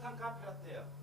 따뜻한 카페 라떼요.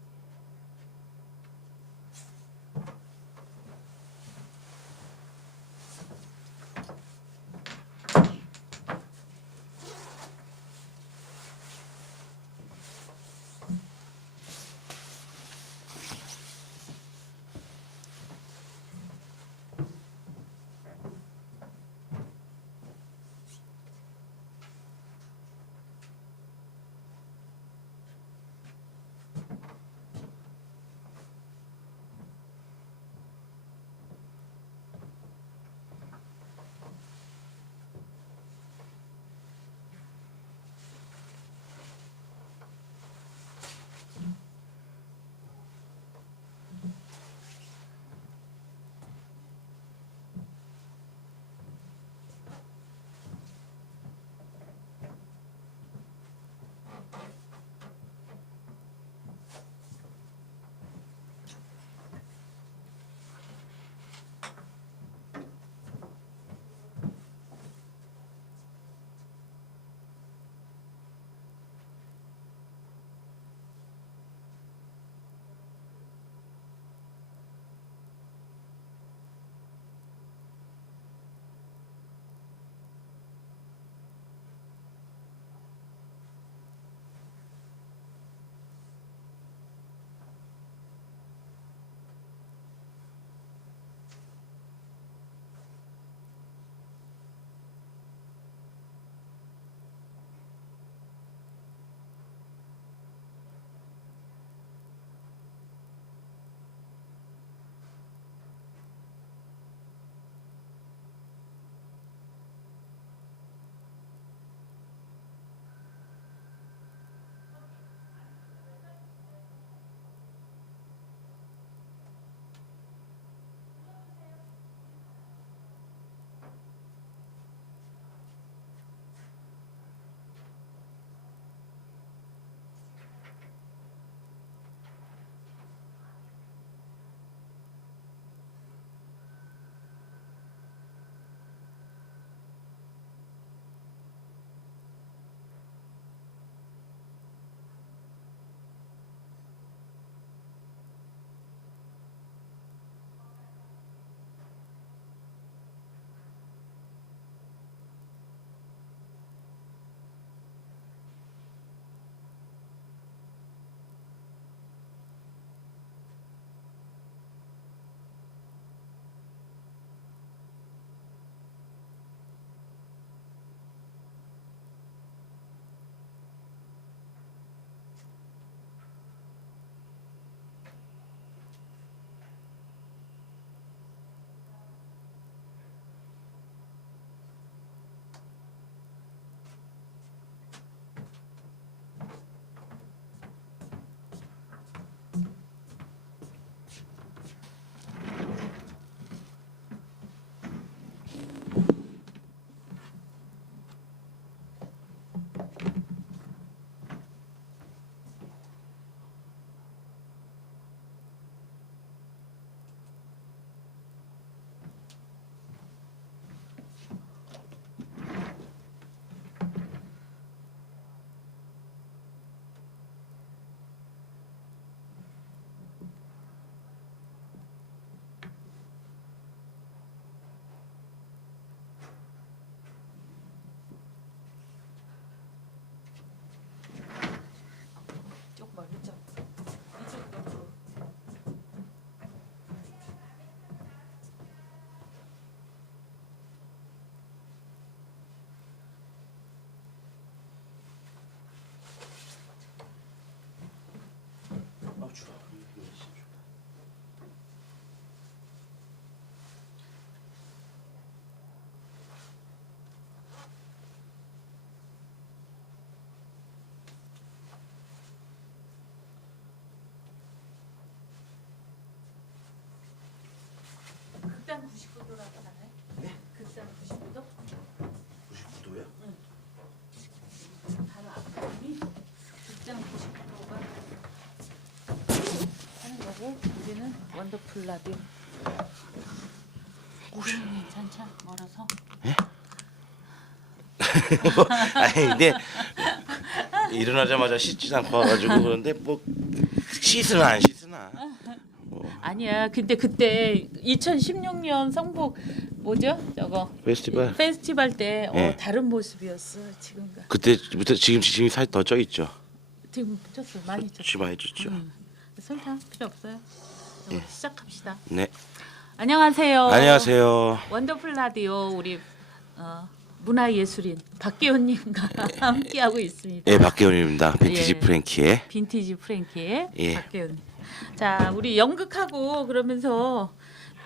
추워. 극단 99도라고 하네. 네? 극단 99도? 99도요? 응. 바로 앞편이 극단 99도가 하는 거고, 우리는 원더풀 라디오. 이거는 괜찮죠? 멀어서. 아니 근데 일어나자마자 씻지 않고 와가지고 그런데 뭐 씻으나 안 씻으나. 아니야. 근데 그때 2016년 성북 뭐죠? 저거 페스티벌 때 예. 다른 모습이었어. 지금과. 그때부터 지금 살이 더 쪄 있죠. 지금 쪘어. 많이 쪘어. 지 많이 쪘죠. 설탕 필요 없어요. 예. 시작합시다. 네. 안녕하세요. 안녕하세요. 원더풀 라디오 우리 문화예술인 박기훈님과 함께하고 있습니다. 예, 박계훈입니다. 빈티지 예. 프랭키의. 빈티지 프랭키의 예. 박기훈. 자, 우리 연극하고 그러면서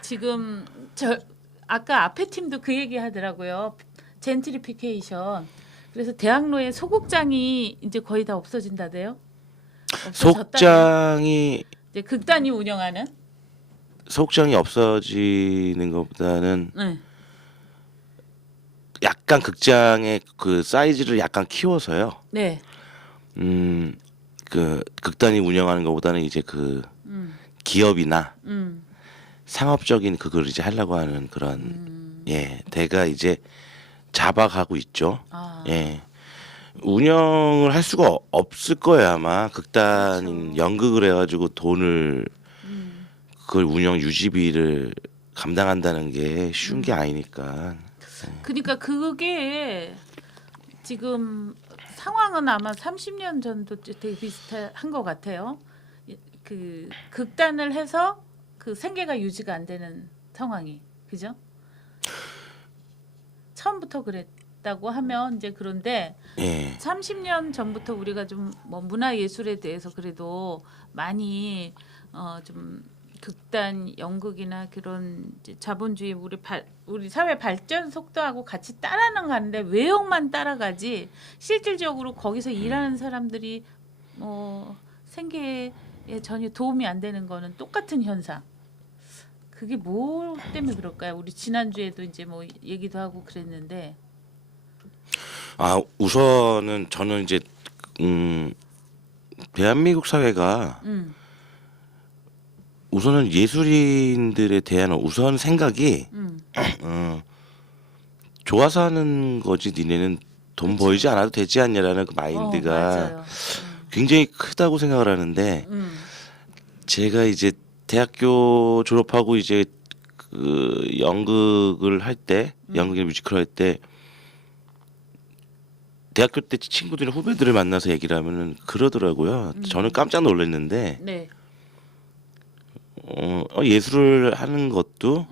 지금 저 아까 앞에 팀도 그 얘기 하더라고요. 젠트리피케이션. 그래서 대학로에 소극장이 이제 거의 다 없어진다대요. 속장이 이제 극단이 운영하는. 속장이 없어지는 것보다는 네. 약간 극장의 그 사이즈를 약간 키워서요. 네. 그 극단이 운영하는 것보다는 이제 그 음. 기업이나 음. 상업적인 그걸 이제 하려고 하는 그런 대가 이제 잡아가고 있죠. 아. 예. 운영을 할 수가 없을 거예요 아마 극단인 그렇죠. 연극을 해가지고 돈을 그걸 운영 유지비를 감당한다는 게 쉬운 게 아니니까. 그러니까 그게 지금 상황은 아마 30년 전도 되게 비슷한 것 같아요. 그 극단을 해서 그 생계가 유지가 안 되는 상황이 그죠? 처음부터 그랬다고 하면 이제 그런데 예. 30년 전부터 우리가 좀 뭐 문화 예술에 대해서 그래도 많이 좀 극단 연극이나 그런 이제 자본주의 우리 사회 발전 속도하고 같이 따라는 가는데 외형만 따라가지 실질적으로 거기서 일하는 사람들이 뭐 생계에 전혀 도움이 안 되는 거는 똑같은 현상. 그게 뭐 때문에 그럴까요? 우리 지난주에도 이제 뭐 얘기도 하고 그랬는데. 아 우선은 저는 이제 대한민국 사회가 우선은 예술인들에 대한 우선 생각이 좋아서 하는 거지 니네는 돈 벌지 않아도 되지 않냐라는 그 마인드가 맞아요. 굉장히 크다고 생각을 하는데 제가 이제 대학교 졸업하고 이제 그 연극을 할 때 연극이나 뮤지컬 할 때 대학교 때 친구들이나 후배들을 만나서 얘기를 하면은 그러더라고요. 저는 깜짝 놀랐는데 네. 예술을 하는 것도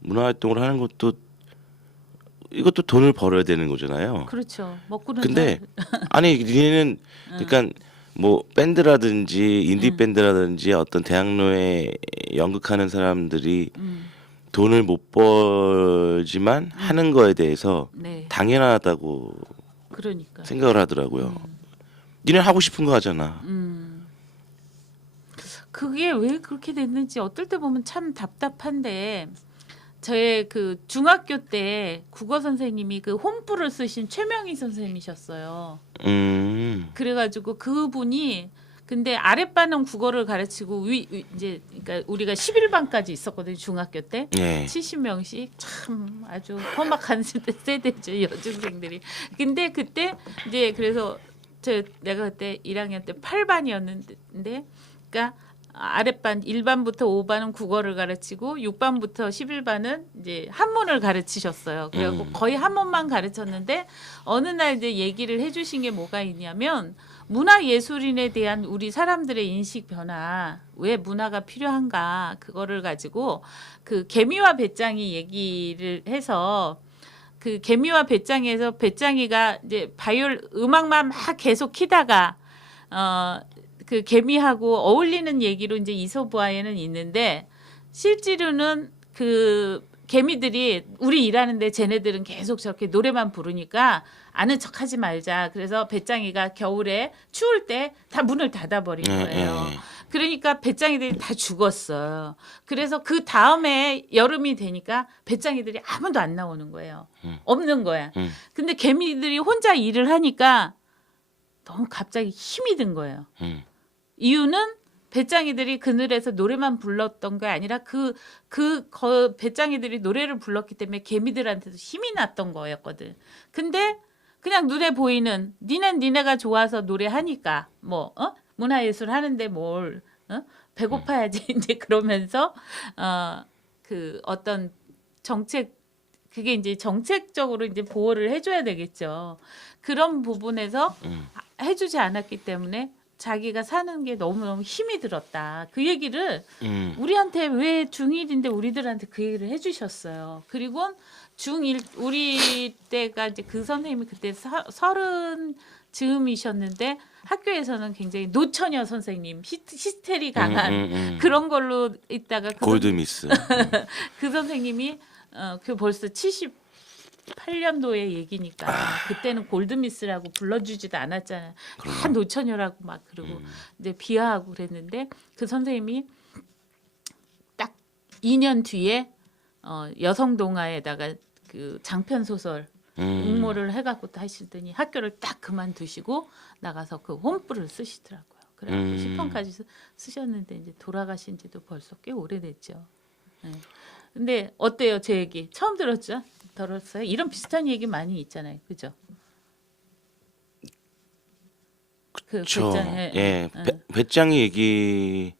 문화 활동을 하는 것도 이것도 돈을 벌어야 되는 거잖아요. 그렇죠. 먹고는 근데 아니 니네는 그러니까 뭐 밴드라든지 인디 밴드라든지 어떤 대학로에 연극하는 사람들이 돈을 못 벌지만 하는 거에 대해서 네. 당연하다고 그러니까. 생각을 하더라고요. 니네 하고 싶은 거 하잖아. 그게 왜 그렇게 됐는지 어떨 때 보면 참 답답한데 저의 그 중학교 때 국어 선생님이 그 홈프를 쓰신 최명희 선생님이셨어요. 그래가지고 그분이 근데 아랫반은 국어를 가르치고 이제 그러니까 우리가 11반까지 있었거든요 중학교 때 네. 70명씩 참 아주 험악한 세대죠 여중생들이. 근데 그때 이제 그래서 내가 그때 1학년 때 8반이었는데 그러니까 아랫반 1반부터 5반은 국어를 가르치고 6반부터 11반은 이제 한문을 가르치셨어요. 그래갖고 거의 한문만 가르쳤는데 어느 날 이제 얘기를 해주신 게 뭐가 있냐면 문화 예술인에 대한 우리 사람들의 인식 변화, 왜 문화가 필요한가 그거를 가지고 그 개미와 배짱이 얘기를 해서 그 개미와 배짱이에서 배짱이가 이제 바이올 음악만 막 계속 키다가 그 개미하고 어울리는 얘기로 이제 이솝우화에는 있는데 실제로는 그 개미들이 우리 일하는데 쟤네들은 계속 저렇게 노래만 부르니까 아는 척하지 말자. 그래서 배짱이가 겨울에 추울 때 다 문을 닫아버린 거예요. 그러니까 배짱이들이 다 죽었어요. 그래서 그 다음에 여름이 되니까 배짱이들이 아무도 안 나오는 거예요. 없는 거야. 근데 개미들이 혼자 일을 하니까 너무 갑자기 힘이 든 거예요. 이유는 배짱이들이 그늘에서 노래만 불렀던 게 아니라 배짱이들이 노래를 불렀기 때문에 개미들한테도 힘이 났던 거였거든. 근데 그냥 눈에 보이는 니네가 좋아서 노래하니까 뭐 문화예술 하는데 뭘 배고파야지 이제 그러면서 그 어떤 정책 그게 이제 정책적으로 이제 보호를 해줘야 되겠죠. 그런 부분에서 해주지 않았기 때문에 자기가 사는 게 너무너무 힘이 들었다. 그 얘기를 우리한테 왜 중1인데 우리들한테 그 얘기를 해주셨어요. 그리고 중1 우리 때가 이제 그 선생님이 그때 30 즈음이셨는데 학교에서는 굉장히 노처녀 선생님 히스테리 강한 그런 걸로 있다가 골드미스. 그 선생님이 그 벌써 78년도의 얘기니까 그때는 골드미스라고 불러주지도 않았잖아요. 다 노처녀라고 막 그러고 이제 비하하고 그랬는데 그 선생님이 딱 2년 뒤에 여성 동화에다가 그 장편 소설 응모를 해갖고 또 하시더니 학교를 딱 그만두시고 나가서 그 홈플을 쓰시더라고요. 그래갖고 시편까지 쓰셨는데 이제 돌아가신 지도 벌써 꽤 오래됐죠. 네. 근데 어때요, 제 얘기? 처음 들었죠? 들었어요? 이런 비슷한 얘기 많이 있잖아요, 그죠? 그렇죠. 배짱, 예, 배짱이 얘기.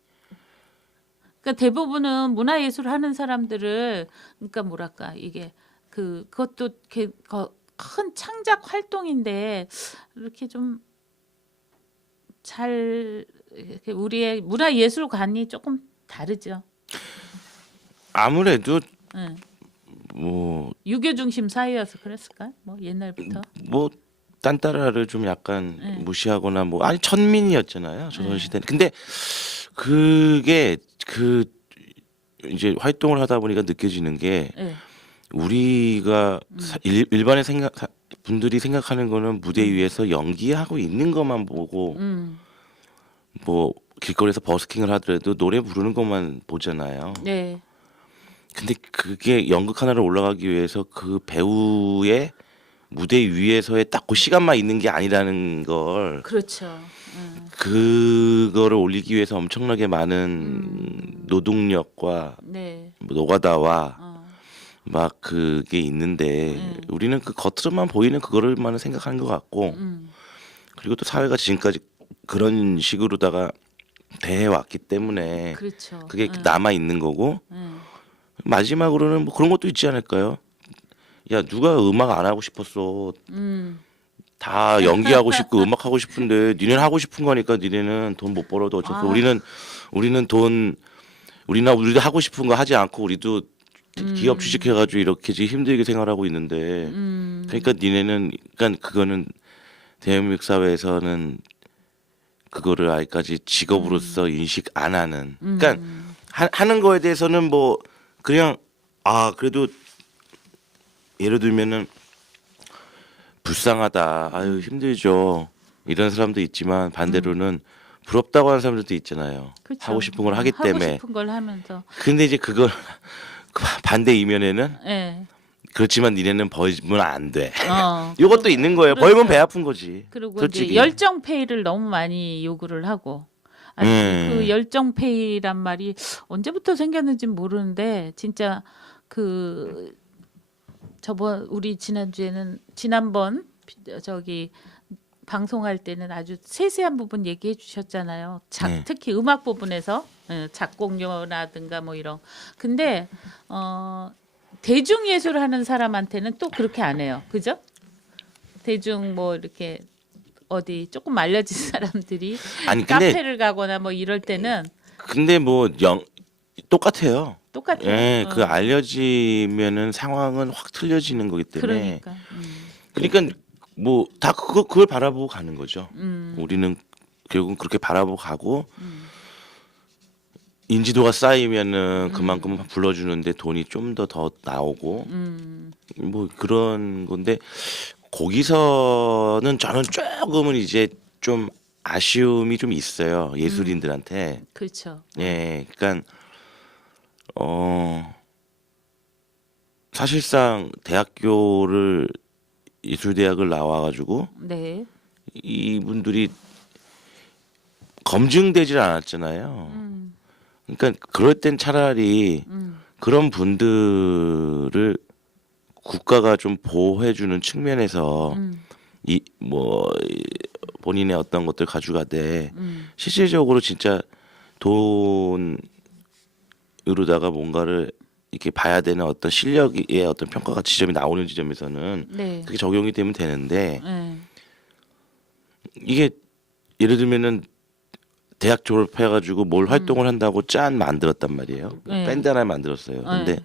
그러니까 대부분은 문화예술 하는 사람들을 그러니까 뭐랄까 이게 그것도 큰 창작 활동인데 이렇게 좀 잘 우리의 문화예술관이 조금 다르죠. 아무래도 응. 뭐 유교 중심 사회여서 그랬을까? 뭐 옛날부터. 딴따라를 좀 약간 네. 무시하거나 뭐 아니 천민이었잖아요 조선 네. 시대는. 근데 그게 그 이제 활동을 하다 보니까 느껴지는 게 네. 우리가 일반의 분들이 생각하는 거는 무대 위에서 연기하고 있는 것만 보고 뭐 길거리에서 버스킹을 하더라도 노래 부르는 것만 보잖아요. 네. 근데 그게 연극 하나를 올라가기 위해서 그 배우의 무대 위에서의 딱 그 시간만 있는 게 아니라는 걸, 그렇죠. 그거를 올리기 위해서 엄청나게 많은 노동력과 네. 뭐 노가다와 막 그게 있는데 우리는 그 겉으로만 보이는 그거를만 생각하는 것 같고, 그리고 또 사회가 지금까지 그런 식으로다가 대해왔기 때문에 그렇죠. 그게 남아 있는 거고, 마지막으로는 뭐 그런 것도 있지 않을까요? 야, 누가 음악 안 하고 싶었어? 다 연기하고 싶고 음악 하고 싶은데 니네는 하고 싶은 거니까 니네는 돈 못 벌어도 어쩔 수 없어. 우리는 우리도 하고 싶은 거 하지 않고 우리도 기업 주식해가지고 이렇게 지금 힘들게 생활하고 있는데, 그러니까 니네는, 그러니까 그거는 대한민국 사회에서는 그거를 아직까지 직업으로서 인식 안 하는. 그러니까 하는 거에 대해서는 뭐 그냥 그래도 예를 들면은 불쌍하다, 아유 힘들죠, 이런 사람도 있지만 반대로는 부럽다고 하는 사람들도 있잖아요. 그쵸. 하고 싶은 걸 하기 때문에. 하고 싶은 걸 하면서. 근데 이제 그걸 반대 이면에는 네. 그렇지만 니네는 벌면 안 돼. 그리고- 이것도 있는 거예요. 그렇죠. 벌면 배 아픈 거지. 그리고 솔직히. 이제 열정 페이를 너무 많이 요구를 하고. 아니, 그 열정 페이란 말이 언제부터 생겼는지 모르는데 진짜 그 우리 지난번 저기 방송할 때는 아주 세세한 부분 얘기해 주셨잖아요. 네. 특히 음악 부분에서 작곡료라든가 뭐 이런. 근데 대중 예술 하는 사람한테는 또 그렇게 안 해요. 그죠? 대중 뭐 이렇게 어디 조금 알려진 사람들이 아니 근데 카페를 가거나 뭐 이럴 때는 뭐 똑같아요. 똑같아요. 예, 그 알려지면은 상황은 확 틀려지는 거기 때문에. 그러니까 뭐 다 그걸 바라보고 가는 거죠. 우리는 결국은 그렇게 바라보고 가고, 인지도가 쌓이면은 그만큼 불러주는데 돈이 좀 더 나오고, 뭐 그런 건데, 거기서는 저는 조금은 이제 좀 아쉬움이 좀 있어요, 예술인들한테. 그렇죠. 예, 그러니까 사실상 대학교를 예술대학을 나와가지고 네. 이분들이 검증되질 않았잖아요. 그러니까 그럴 땐 차라리 그런 분들을 국가가 좀 보호해주는 측면에서 이 뭐 본인의 어떤 것들 가져가되 실질적으로 진짜 돈으로다가 뭔가를 이렇게 봐야 되는 어떤 실력의 어떤 평가가 지점이 나오는 지점에서는 네. 그게 적용이 되면 되는데 네. 이게 예를 들면은 대학 졸업해가지고 뭘 활동을 한다고 짠 만들었단 말이에요. 네. 밴드 하나 만들었어요. 근데 네.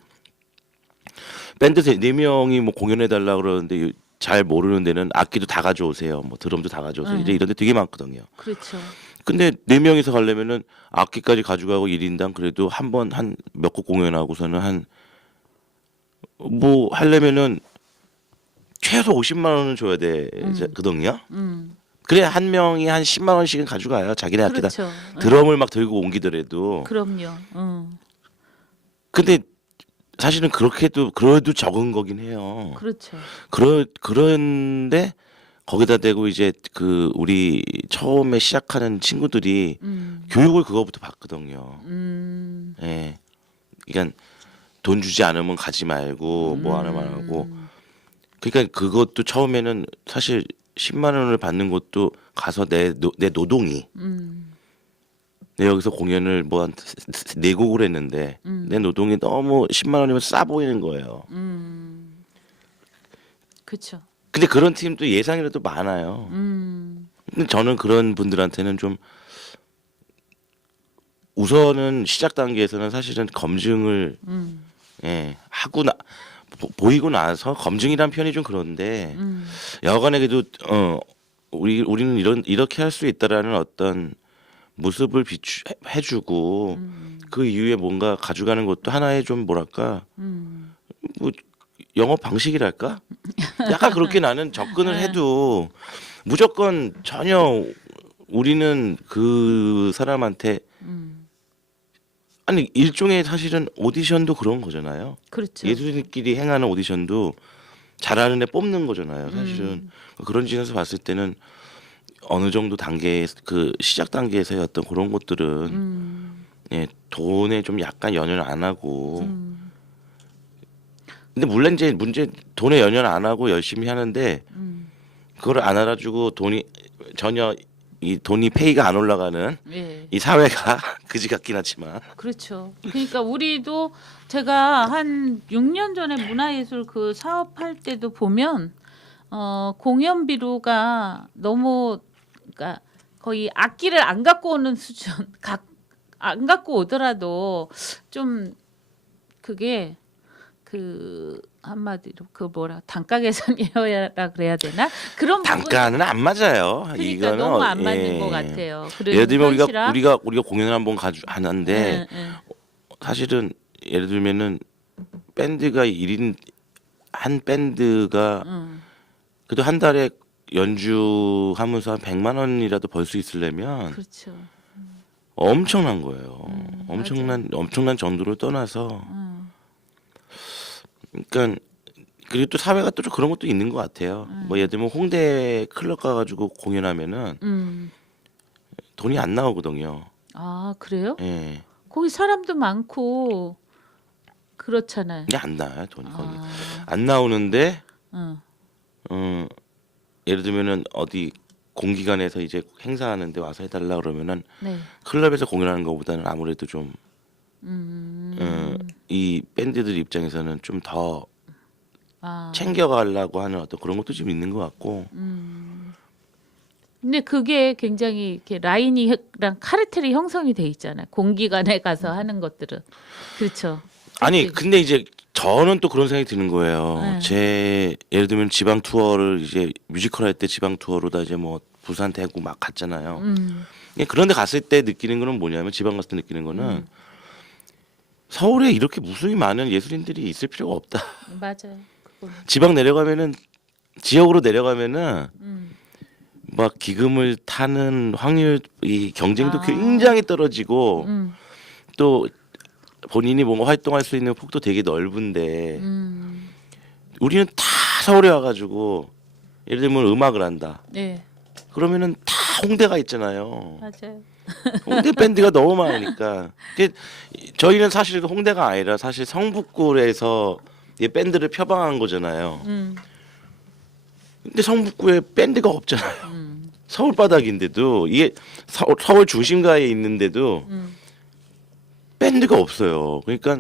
밴드 네 명이 뭐 공연해 달라 그러는데 잘 모르는 데는 악기도 다 가져오세요. 뭐 드럼도 다 가져오세요. 이제 이런 데 되게 많거든요. 그렇죠. 근데 네 명이서 가려면은 악기까지 가져가고 1인당 그래도 한 번 한 몇 곡 공연하고서는 한 뭐 하려면은 최소 50만 원은 줘야 되거든요. 그래 한 명이 한 10만 원씩은 가져가요. 자기네 악기다 그렇죠. 드럼을 막 들고 옮기더라도. 그럼요. 근데 사실은 그렇게도 그래도 적은 거긴 해요. 그렇죠. 그런데 거기다 대고 이제 그 우리 처음에 시작하는 친구들이 교육을 그거부터 받거든요. 예. 그러니까 돈 주지 않으면 가지 말고 뭐 하나 말하고. 그러니까 그것도 처음에는 사실 10만 원을 받는 것도 가서 내 노동이 내 여기서 공연을 뭐 한 네 곡을 했는데 내 노동이 너무 10만 원이면 싸 보이는 거예요. 그렇죠. 근데 그런 팀도 예상이라도 많아요. 근데 저는 그런 분들한테는 좀 우선은 시작 단계에서는 사실은 검증을 예, 하고 보이고 나서 검증이란 표현이 좀 그런데 여간에 그래도 우리는 이렇게 할 수 있다라는 어떤 모습을 해주고 그 이후에 뭔가 가져가는 것도 하나의 좀 뭐랄까 뭐 영업 방식이랄까 약간 그렇게 나는 접근을 해도 무조건 전혀 우리는 그 사람한테 아니 일종의 사실은 오디션도 그런 거잖아요. 그렇죠. 예술인끼리 행하는 오디션도 잘하는 애 뽑는 거잖아요. 사실은 그런 지점에서 봤을 때는 어느 정도 단계 그 시작 단계에서의 어떤 그런 것들은 예, 돈에 좀 약간 연연을 안 하고 근데 물론 이제 문제 돈에 연연 안 하고 열심히 하는데 그걸 안 알아주고 돈이 전혀 이 돈이 페이가 안 올라가는 예. 이 사회가 그지 같긴 하지만 그렇죠. 그러니까 우리도 제가 한 6년 전에 문화예술 그 사업할 때도 보면 공연비로가 너무 그러니까 거의 악기를 안 갖고 오는 수준 안 갖고 오더라도 좀 그게 그 한마디로 그 뭐라 단가 계산이어야 그래야 되나 그런 부분 단가는 안 맞아요. 그러니까 이거는 너무 안 맞는 예. 것 같아요. 예를 들면 현실화? 우리가 공연을 한번 하는데 예, 예. 사실은 예를 들면은 밴드가 1인 한 밴드가 그래도 한 달에 연주하면서 한 100만 원이라도 벌 수 있으려면 그렇죠. 엄청난 거예요. 엄청난 정도를 떠나서 그러니까 그리고 또 사회가 또 좀 그런 것도 있는 것 같아요. 뭐 예를 들면 홍대 클럽 가가지고 공연하면은 돈이 안 나오거든요. 아 그래요? 예, 거기 사람도 많고 그렇잖아요. 이게 안 나와요 돈이 거기 아, 안 나오는데 응. 예를 들면은 어디 공기관에서 이제 행사하는데 와서 해달라 그러면은 네. 클럽에서 공연하는 것보다는 아무래도 좀 이 밴드들 입장에서는 좀 더 아. 챙겨가려고 하는 어떤 그런 것도 좀 있는 것 같고 근데 그게 굉장히 이렇게 라인이랑 카르텔이 형성이 돼 있잖아요. 공기관에 가서 하는 것들은 그렇죠. 아니 그치? 근데 이제 저는 또 그런 생각이 드는 거예요. 네. 제 예를 들면 지방 투어를 이제 뮤지컬 할 때 지방 투어로다 이제 뭐 부산 대구 막 갔잖아요. 그런데 갔을 때 느끼는 거는 뭐냐면 지방 갔을 때 느끼는 거는 서울에 이렇게 무수히 많은 예술인들이 있을 필요가 없다. 맞아요. 그건. 지방 내려가면은 지역으로 내려가면은 막 기금을 타는 확률 이 경쟁도 아. 굉장히 떨어지고 또 본인이 뭔가 활동할 수 있는 폭도 되게 넓은데 우리는 다 서울에 와가지고 예를 들면 음악을 한다. 네, 그러면은 다 홍대가 있잖아요. 맞아요. 홍대 밴드가 너무 많으니까. 저희는 사실 홍대가 아니라 사실 성북구에서 이 밴드를 표방한 거잖아요. 근데 성북구에 밴드가 없잖아요. 서울 바닥인데도 이게 서울 중심가에 있는데도 밴드가 없어요. 그러니까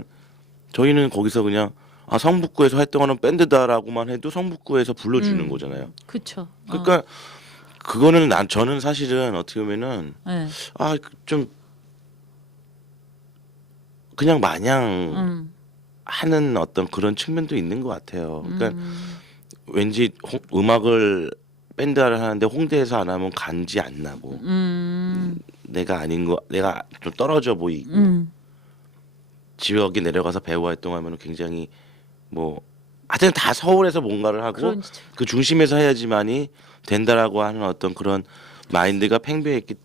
저희는 거기서 그냥 성북구에서 활동하는 밴드다라고만 해도 성북구에서 불러주는 거잖아요. 그렇죠. 그러니까 그거는 저는 사실은 어떻게 보면은 네. 좀 그냥 마냥 하는 어떤 그런 측면도 있는 것 같아요. 그러니까 왠지 음악을 밴드를 하는데 홍대에서 안 하면 간지 안 나고 내가 좀 떨어져 보이고 지역에 내려가서 배우 활동하면 굉장히 뭐 하여튼 다 서울에서 뭔가를 하고 그렇죠. 그 중심에서 해야지만이 된다라고 하는 어떤 그런 마인드가 팽배했기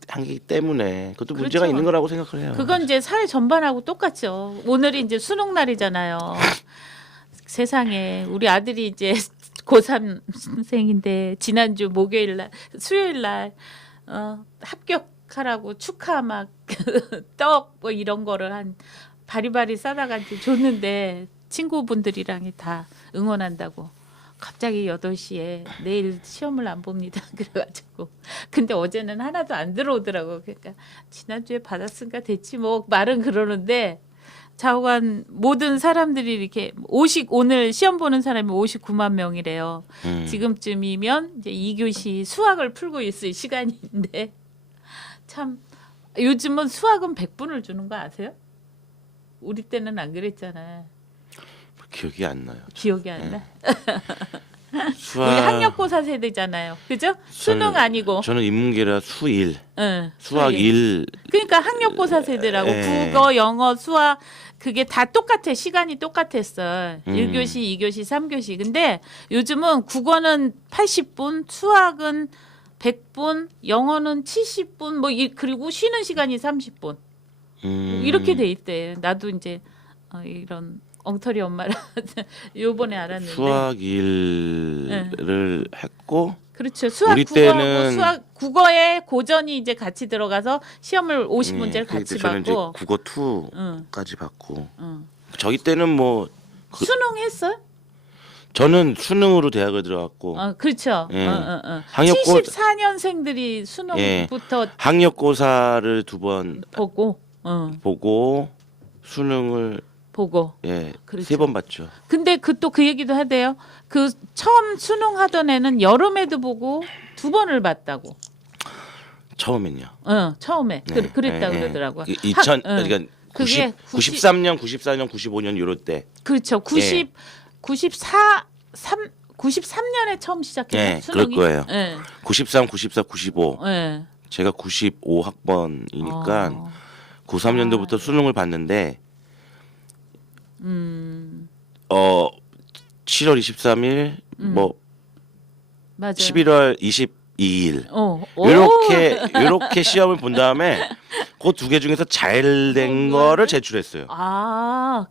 때문에 그것도 문제가 그렇죠. 있는 거라고 생각을 해요. 그건 이제 사회 전반하고 똑같죠. 오늘이 이제 수능 날이잖아요. 세상에 우리 아들이 이제 고3생인데 지난주 목요일 날 수요일 날 합격하라고 축하 막 떡 뭐 이런 거를 한 바리바리 싸다가 이제 줬는데 친구분들이랑 다 응원한다고 갑자기 8시에 내일 시험을 안 봅니다. 그래가지고 근데 어제는 하나도 안 들어오더라고. 그러니까 지난주에 받았으니까 됐지 뭐 말은 그러는데 좌우간 모든 사람들이 이렇게 오늘 시험 보는 사람이 59만 명이래요. 지금쯤이면 이제 2교시 수학을 풀고 있을 시간인데 참 요즘은 수학은 100분을 주는 거 아세요? 우리 때는 안 그랬잖아요. 기억이 안 나요. 기억이 안 나. 수학 우리 학력고사 세대잖아요. 그죠? 수능 아니고. 저는 인문계라 수일, 응, 수학 수일. 1. 그러니까 학력고사 세대라고 예. 국어, 영어, 수학 그게 다 똑같아. 시간이 똑같았어. 1교시, 2교시, 3교시. 근데 요즘은 국어는 80분, 수학은 100분, 영어는 70분, 그리고 쉬는 시간이 30분. 이렇게 돼 있대. 나도 이제 이런 엉터리 엄마라 요번에 알았는데. 수학 1을 했고 그렇죠. 수학 우리 국어하고 때는 수학 국어에 고전이 이제 같이 들어가서 시험을 50문제를 같이 저는 이제 받고 국어 2까지 받고 응. 저희 때는 뭐 수능 했어요? 저는 수능으로 대학을 들어갔고 그렇죠. 예. 학력고 74년생들이 수능부터 학력고사를 2번 보고 보고 수능을 보고. 그렇죠. 3번 봤죠. 근데 또 그 얘기도 하대요. 그 처음 수능 하던 애는 여름에도 보고 2번을 봤다고. 처음엔요. 처음에 네. 그랬다 예, 예. 그러더라고요. 2000 그러니까 그게 93년, 94년, 95년 요럴 때. 그렇죠. 93년에 처음 시작했어요. 예, 수능이. 그럴 거예요. 예. 93, 94, 95. 예. 제가 95학번이니까 93년도부터 수능을 봤는데 7월 23일 뭐 맞아요. 11월 22일 오. 요렇게 시험을 본 다음에 그 2개 중에서 잘 된 거를 제출했어요.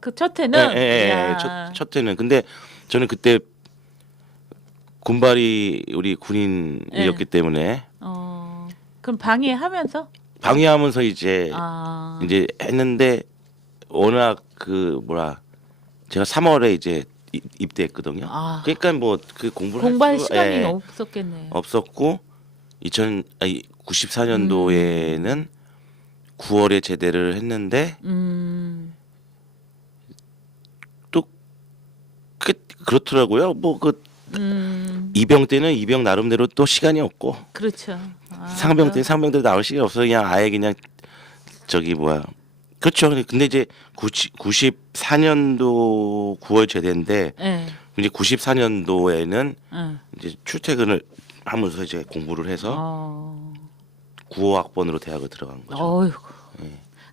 그 첫 해는. 첫 해는. 근데 저는 그때 군발이 우리 군인이었기 때문에 그럼 방해하면서 이제 했는데 워낙 제가 3월에 이제 입대했거든요. 그러니까 뭐 그 공부할 시간이 없었겠네요. 없었고 94년도에는 9월에 제대를 했는데 또 그렇더라고요. 뭐 이병 때는 이병 나름대로 또 시간이 없고 그렇죠. 상병 때 상병대로 나올 시간이 없어 그냥 아예 그냥 그렇죠. 근데 이제 94년도 9월 제대인데 이제 94년도에는 이제 출퇴근을 하면서 이제 공부를 해서 95학번으로 대학을 들어간 거죠. 어이구.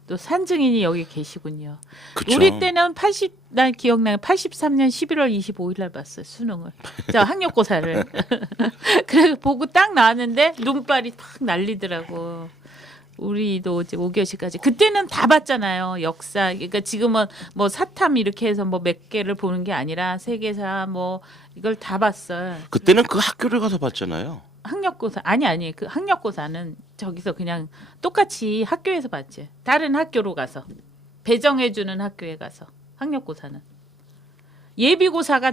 또 산증인이 여기 계시군요. 그쵸. 우리 때는 난 기억나요. 83년 11월 25일 날 봤어요. 수능을. 학력고사를. 그래서 보고 딱 나왔는데 눈발이 탁 날리더라고. 우리도 이제 5교시까지 그때는 다 봤잖아요. 역사. 그러니까 지금은 뭐 사탐 이렇게 해서 뭐 몇 개를 보는 게 아니라 세계사 뭐 이걸 다 봤어요. 그때는 그 학교를 가서 봤잖아요. 학력고사 아니 그 학력고사는 저기서 그냥 똑같이 학교에서 봤지. 다른 학교로 가서 배정해 주는 학교에 가서 학력고사는 예비고사가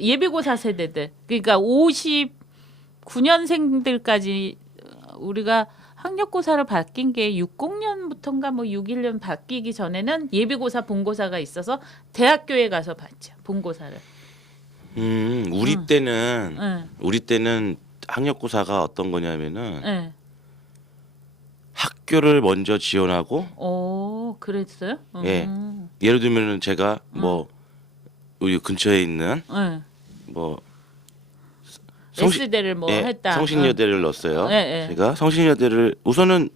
예비고사 세대들 그러니까 50 99년생들까지 우리가 학력고사를 바뀐 게 60년부터인가 뭐 61년 바뀌기 전에는 예비고사 본고사가 있어서 대학교에 가서 봤죠. 본고사를. 우리 때는 네. 우리 때는 학력고사가 어떤 거냐면은 네. 학교를 먼저 지원하고 오, 그랬어요? 예. 예를 들면은 제가 뭐 우리 근처에 있는 네. 뭐 S대를 뭐 예, 했다. 성신여대를 넣었어요. 예, 예. 제가 성신여대를 우선은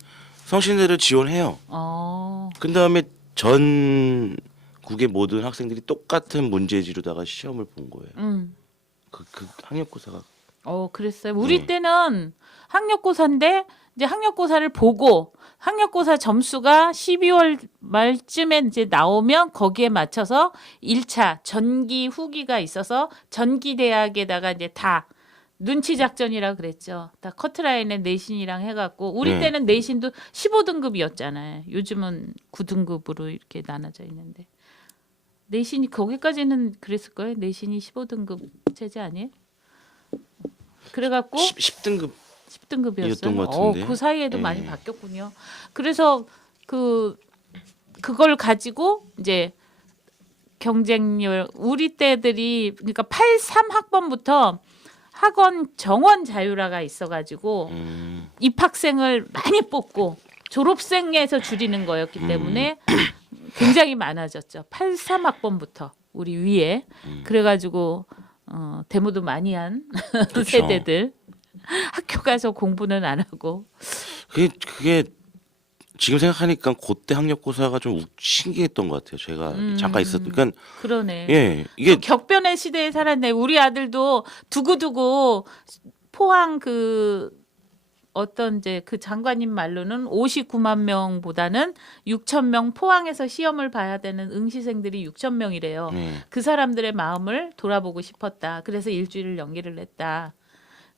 성신여대를 지원해요. 그 다음에 전국의 모든 학생들이 똑같은 문제지로다가 시험을 본 거예요. 그 학력고사가. 그랬어요. 우리 네. 때는 학력고사인데 이제 학력고사를 보고 학력고사 점수가 12월 말쯤에 이제 나오면 거기에 맞춰서 1차 전기 후기가 있어서 전기 대학에다가 이제 다 눈치 작전이라 그랬죠. 다 커트라인에 내신이랑 해갖고 우리 네. 때는 내신도 15등급이었잖아요. 요즘은 9등급으로 이렇게 나눠져 있는데 내신이 거기까지는 그랬을 거예요. 내신이 15등급 체제 아니에요? 그래갖고 10등급 10등급이었어요. 이었던 것 같은데. 그 사이에도 예. 많이 바뀌었군요. 그래서 그걸 가지고 이제 경쟁률 우리 때들이 그러니까 83학번부터 학원 정원 자율화가 있어가지고 입학생을 많이 뽑고 졸업생에서 줄이는 거였기 때문에 굉장히 많아졌죠. 83학번부터 우리 위에 그래가지고 데모도 많이 한 그렇죠. 세대들 학교 가서 공부는 안 하고 그게 지금 생각하니까 그때 학력고사가 좀 신기했던 것 같아요. 제가 잠깐 있었던. 그러니까 그러네. 예, 이게 그 격변의 시대에 살았네. 우리 아들도 두고두고 포항 그 어떤 이제 그 장관님 말로는 59만 명보다는 6천 명 포항에서 시험을 봐야 되는 응시생들이 6천 명이래요. 그 사람들의 마음을 돌아보고 싶었다. 그래서 일주일을 연기를 했다.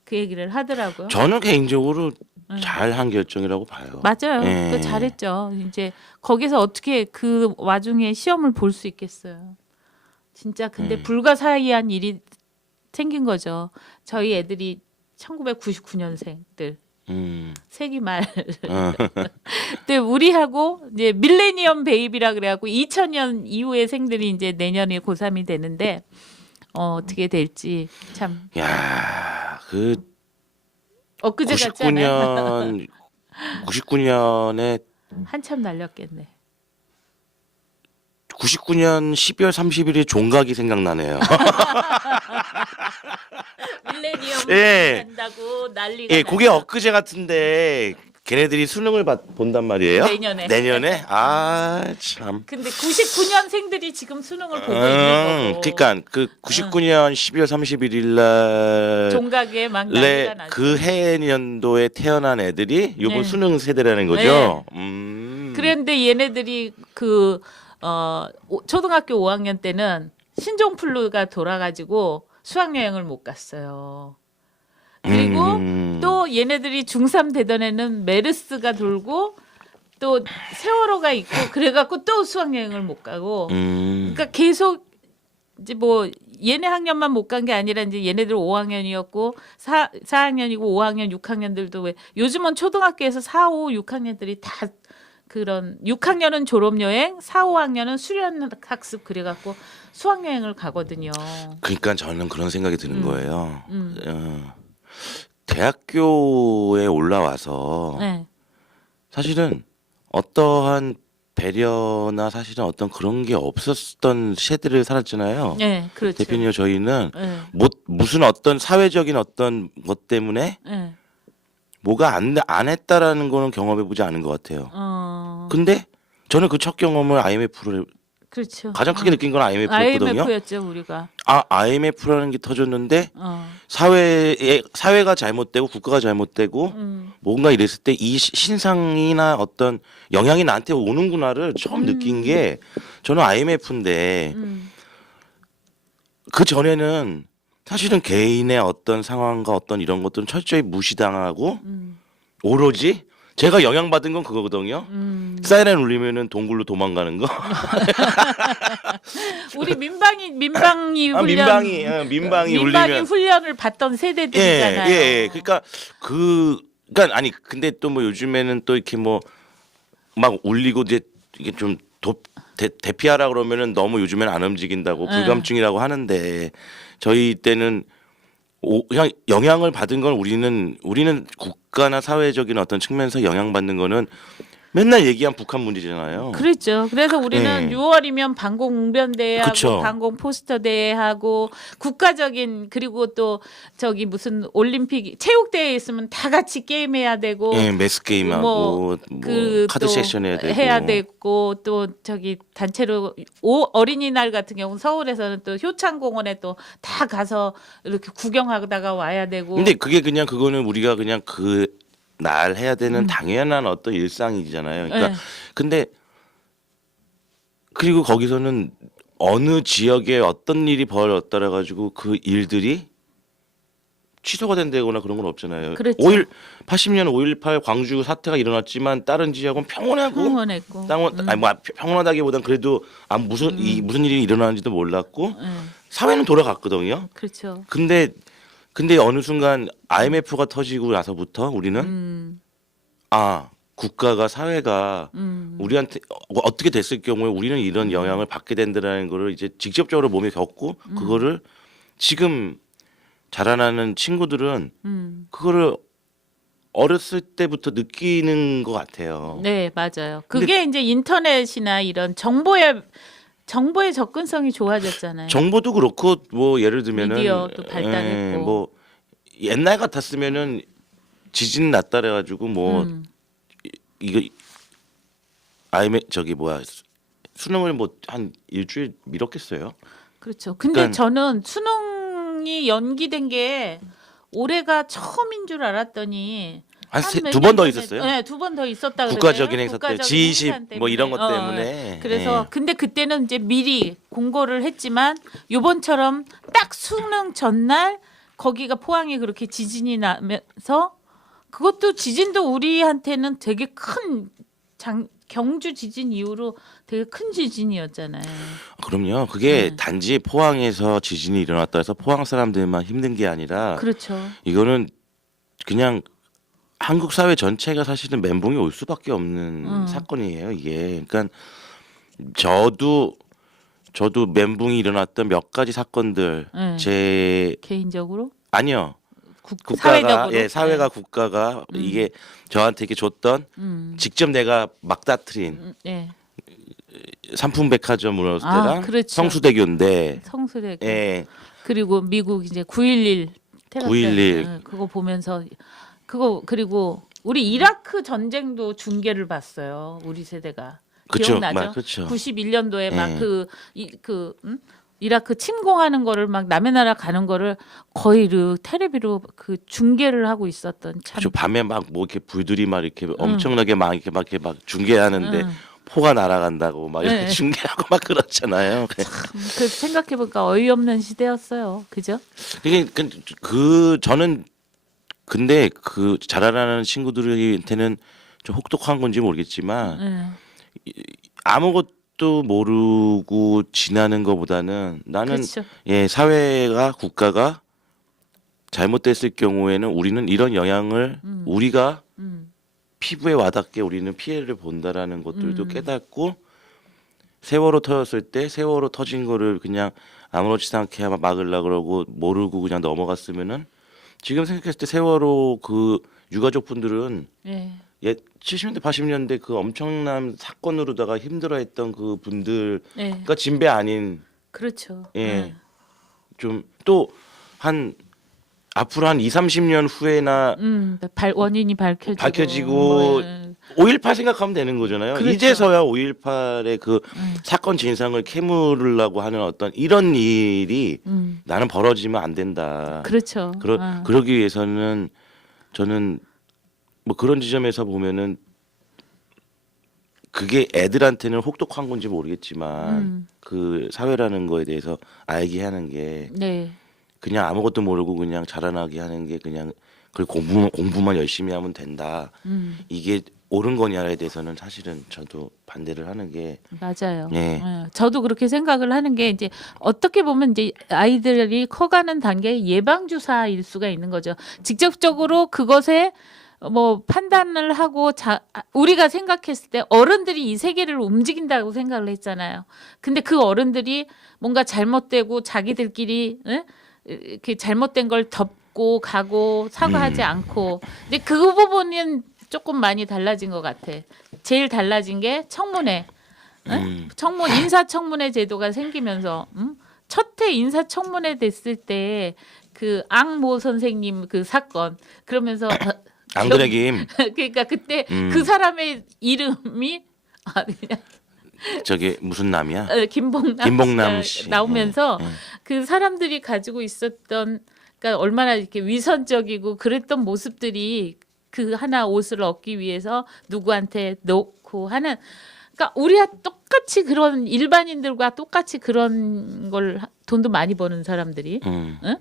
그 얘기를 하더라고요. 저는 개인적으로 잘한 결정이라고 봐요. 맞아요. 예. 그 잘했죠. 이제 거기서 어떻게 그 와중에 시험을 볼 수 있겠어요. 진짜 근데 불가사의한 일이 생긴 거죠. 저희 애들이 1999년생들 세기 말. 근데 우리하고 이제 밀레니엄 베이비라 그래갖고 2000년 이후의 생들이 이제 내년에 고3이 되는데 어떻게 될지 참 야, 그 엊그제 같지 않아요? 99년에 한참 날렸겠네. 99년 12월 30일에 종각이 생각나네요. 밀레니엄 예. 한다고 난리가 예, 그게 났죠. 엊그제 같은데 걔네들이 수능을 본단 말이에요. 내년에. 내년에? 아, 참. 근데 99년생들이 지금 수능을 보고 있는 거고. 그러니까 그 99년 12월 31일 날 종각에 막 난리가 나죠. 그 해년도에 태어난 애들이 요번 네. 수능 세대라는 거죠. 그런데 얘네들이 초등학교 5학년 때는 신종플루가 돌아가지고 수학여행을 못 갔어요. 그리고 또 얘네들이 중3 되던 애는 메르스가 돌고 또 세월호가 있고 그래갖고 또 수학여행을 못 가고 그러니까 계속 이제 뭐 얘네 학년만 못 간 게 아니라 이제 얘네들 5학년이었고 4학년이고 5학년 6학년들도 왜 요즘은 초등학교에서 4, 5, 6학년들이 다 그런 6학년은 졸업여행, 4, 5학년은 수련학습 그래갖고 수학여행을 가거든요. 그러니까 저는 그런 생각이 드는 거예요. 대학교에 올라와서 네. 사실은 어떠한 배려나 사실은 어떤 그런 게 없었던 세대를 살았잖아요. 네, 그렇죠. 대표님 저희는 네. 무슨 어떤 사회적인 어떤 것 때문에 네. 뭐가 안 했다라는 거는 경험해 보지 않은 것 같아요. 근데 저는 그 첫 경험을 IMF를 그렇죠. 가장 크게 느낀 건 IMF였거든요. IMF였죠 우리가. IMF라는 게 터졌는데 사회가 잘못되고 국가가 잘못되고 뭔가 이랬을 때 이 신상이나 어떤 영향이 나한테 오는구나를 처음 느낀 게 저는 IMF인데 그 전에는 사실은 개인의 어떤 상황과 어떤 이런 것들은 철저히 무시당하고 오로지 제가 영향받은 건 그거거든요. 사이렌 울리면은 동굴로 도망가는 거. 우리 민방위 아, 훈련 민방위 울리면 훈련을 받던 세대들이잖아요. 예. 그러니까 그러니까 아니 근데 또 뭐 요즘에는 또 이렇게 뭐 막 울리고 이제 이게 좀 대피하라 그러면은 너무 요즘에는 안 움직인다고 불감증이라고 하는데 저희 때는 그냥 영향을 받은 건 우리는 국가나 사회적인 어떤 측면에서 영향받는 거는 맨날 얘기한 북한 문제잖아요. 그렇죠. 그래서 우리는 예. 6월이면 방공 웅변대회하고 그쵸. 방공 포스터 대회하고 국가적인 그리고 또 저기 무슨 올림픽 체육대회 있으면 다 같이 게임해야 되고 예, 매스 게임하고 뭐 카드 세션 해야 되고 또 저기 단체로 어린이날 같은 경우 서울에서는 또 효창공원에 또 다 가서 이렇게 구경하다가 와야 되고. 근데 그게 그냥 그거는 우리가 그냥 그 날 해야 되는 당연한 어떤 일상이잖아요. 그러니까 네. 근데 그리고 거기서는 어느 지역에 어떤 일이 벌어졌더라 가지고 그 일들이 취소가 된다거나 그런 건 없잖아요. 그렇죠. 80년 5.18 광주 사태가 일어났지만 다른 지역은 평온하고 흥분했고. 아니 뭐 평온하다기보단 그래도 무슨 일이 일어나는지도 몰랐고 사회는 돌아갔거든요. 그렇죠. 근데 어느 순간 IMF가 터지고 나서부터 우리는 국가가 사회가 우리한테 어떻게 됐을 경우에 우리는 이런 영향을 받게 된다는 거를 이제 직접적으로 몸에 겪고 그거를 지금 자라나는 친구들은 그거를 어렸을 때부터 느끼는 것 같아요. 네, 맞아요. 그게 이제 인터넷이나 이런 정보의 접근성이 좋아졌잖아요. 정보도 그렇고 뭐 예를 들면은 미디어도 발달했고. 뭐 옛날 같았으면은 지진 났다 그래가지고 뭐 이거 저기 뭐야 수능을 뭐 한 일주일 미뤘겠어요. 그렇죠. 근데 그러니까- 저는 수능이 연기된 게 올해가 처음인 줄 알았더니 한 몇 두 번 년 더 전에- 있었어요. 네, 2번 더 있었다 그래요. 국가적인 행사 때 국가적인 G20 행사 뭐 이런 것 때문에. 때문에. 그래서 예. 근데 그때는 이제 미리 공고를 했지만 요번처럼 딱 수능 전날 거기가 포항이 그렇게 지진이 나면서 그것도 지진도 우리한테는 되게 큰 경주 지진 이후로 되게 큰 지진이었잖아요. 그럼요. 그게 단지 포항에서 지진이 일어났다 해서 포항 사람들만 힘든 게 아니라 그렇죠. 이거는 그냥 한국 사회 전체가 사실은 멘붕이 올 수밖에 없는 사건이에요. 이게 그러니까 저도 멘붕이 일어났던 몇 가지 사건들 네. 제 개인적으로 아니요. 국가가 사회적으로 사회가 네. 국가가 이게 저한테 이렇게 줬던 직접 내가 막다트린 네. 삼풍백화점 무너졌을 때랑 그렇죠. 성수대교인데 성수대교 예. 그리고 미국 이제 9.11 테러 9.11. 때 그거 보면서 그거 그리고 우리 이라크 전쟁도 중계를 봤어요. 우리 세대가 그쵸, 기억나죠? 그쵸. 91년도에 예. 막 이라크 침공하는 거를 막 남의 나라 가는 거를 거의 텔레비로 그 중계를 하고 있었던 참. 저 밤에 막 뭐 이렇게 불들이 막 이렇게 엄청나게 막 이렇게 막 중계하는데 포가 날아간다고 막 이렇게 네. 중계하고 막 그렇잖아요. 그 생각해 보니까 어이없는 시대였어요. 그죠? 이게 저는 근데 그 자라나는 친구들한테는 좀 혹독한 건지 모르겠지만 네. 아무것도 모르고 지나는 것보다는 나는 그렇죠. 사회가 국가가 잘못됐을 경우에는 우리는 이런 영향을 우리가 피부에 와닿게 우리는 피해를 본다라는 것들도 깨닫고 세월호 터졌을 때 세월호 터진 거를 그냥 아무렇지도 않게 막으려 그러고 모르고 그냥 넘어갔으면은 지금 생각했을 때 세월호 그 유가족 분들은 예. 70년대 80년대 그 엄청난 사건으로다가 힘들어했던 그 분들가 예. 진배 아닌 그렇죠. 예. 좀 또 한 앞으로 한 2, 30년 후에나 원인이 밝혀지고 밝혀지고 뭐, 예. 5.18 생각하면 되는 거잖아요. 그렇죠. 이제서야 5.18의 그 사건 진상을 캐물으려고 하는 어떤 이런 일이 나는 벌어지면 안 된다. 그렇죠. 그러기 위해서는 저는 뭐 그런 지점에서 보면은 그게 애들한테는 혹독한 건지 모르겠지만 그 사회라는 거에 대해서 알게 하는 게 네. 그냥 아무것도 모르고 그냥 자라나게 하는 게 그냥 그리고 공부만 열심히 하면 된다. 이게 옳은 거냐에 대해서는 사실은 저도 반대를 하는 게 맞아요. 네. 저도 그렇게 생각을 하는 게 이제 어떻게 보면 이제 아이들이 커가는 단계의 예방 주사일 수가 있는 거죠. 직접적으로 그것에 뭐 판단을 하고 우리가 생각했을 때 어른들이 이 세계를 움직인다고 생각을 했잖아요. 근데 그 어른들이 뭔가 잘못되고 자기들끼리 그 잘못된 걸 덮고 가고 사과하지 않고 근데 그 부분은 조금 많이 달라진 것 같아. 제일 달라진 게 청문회. 인사청문회 제도가 생기면서 첫해 인사청문회 됐을 때 그 앙모 선생님 그 사건 그러면서 앙드레 김 그러니까 그때 그 사람의 이름이 그냥 저게 무슨 남이야? 김봉남 씨 씨가 나오면서 그 사람들이 가지고 있었던 그러니까 얼마나 이렇게 위선적이고 그랬던 모습들이 그 하나 옷을 얻기 위해서 누구한테 놓고 하는 그러니까 우리와 똑같이 그런 일반인들과 똑같이 그런 걸 돈도 많이 버는 사람들이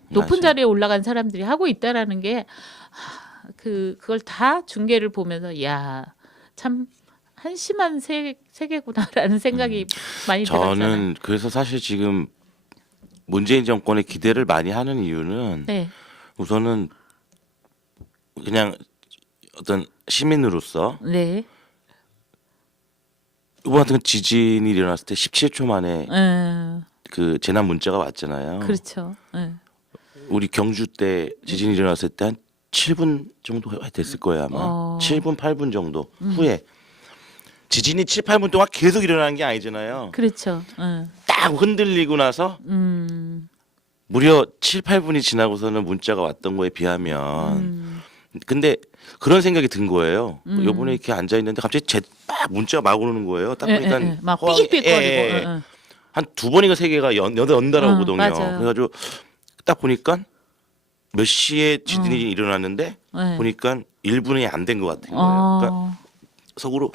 높은 맞아. 자리에 올라간 사람들이 하고 있다라는 게 그걸 다 중계를 보면서 야 참 한심한 세계구나라는 생각이 많이 들었잖아요. 저는 그래서 사실 지금 문재인 정권에 기대를 많이 하는 이유는 네, 우선은 그냥 어떤 시민으로서 네, 이번 같은 지진이 일어났을 때 17초 만에 그 재난 문자가 왔잖아요. 그렇죠. 우리 경주 때 지진이 일어났을 때 한 7분 정도 됐을 거예요 아마. 7분 8분 정도 후에 지진이 7, 8분 동안 계속 일어나는 게 아니잖아요. 그렇죠. 딱 흔들리고 나서 무려 7, 8분이 지나고서는 문자가 왔던 거에 비하면 근데 그런 생각이 든 거예요. 요번에 이렇게 앉아 있는데 갑자기 막 문자가 막 오는 거예요. 딱 보니까 막 삑삑거리고. 한 두 번인가 세 개가 연달아 오거든요. 맞아요. 그래가지고 딱 보니까 몇 시에 지진이 일어났는데 보니까 1분이 안 된 것 같은 거예요. 그러니까 속으로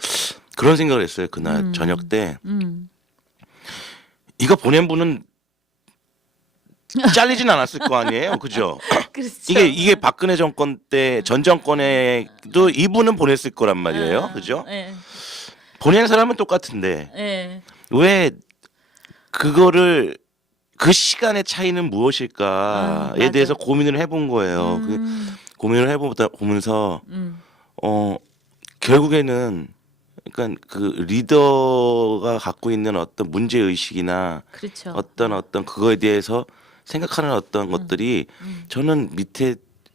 그런 생각을 했어요. 그날 저녁 때 이거 보낸 분은 잘리진 않았을 거 아니에요, 그죠? 그렇죠. 이게 박근혜 정권 때 전 정권에도 이분은 보냈을 거란 말이에요, 그죠? 네, 보낸 사람은 똑같은데 네, 왜 그거를 그 시간의 차이는 무엇일까에 맞아. 대해서 고민을 해본 거예요. 그 고민을 해보다 보면서 결국에는 그러니까 그 리더가 갖고 있는 어떤 문제 의식이나 그렇죠. 어떤 그거에 대해서 생각하는 어떤 것들이 저는